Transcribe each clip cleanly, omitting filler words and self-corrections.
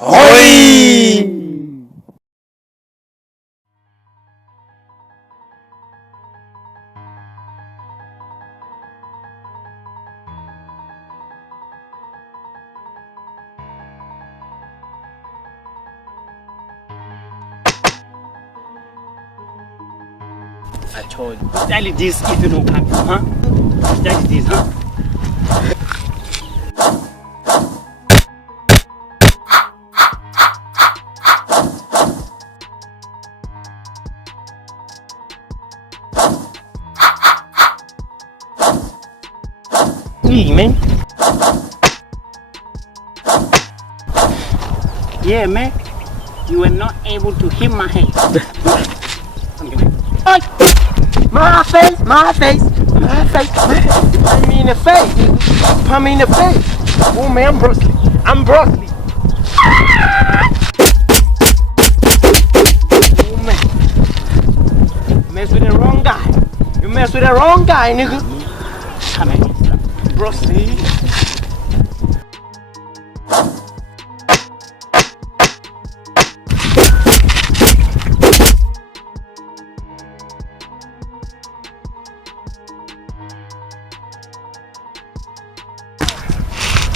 Oi! I told you. Exactly this if you don't come, huh? Exactly this, huh? Me, man. Yeah, man. You were not able to hit my head. My face, my face, my face. Punch me in the face. Punch me in the face. Oh man, I'm Bruce Lee. I'm Bruce Lee. Oh man. You mess with the wrong guy. You mess with the wrong guy, nigga. Come here. Bruce Lee.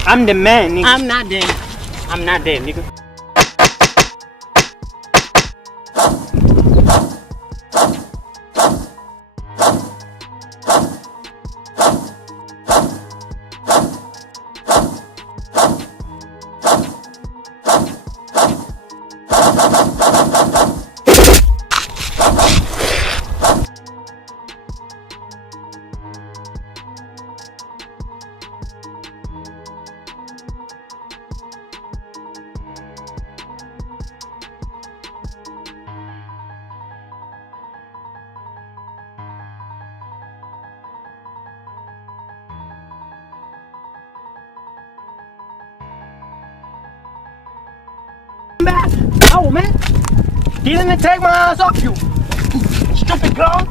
I'm the man, nigga. I'm not there. I'm not there, nigga. Oh man, he didn't take my ass off you, stupid clown.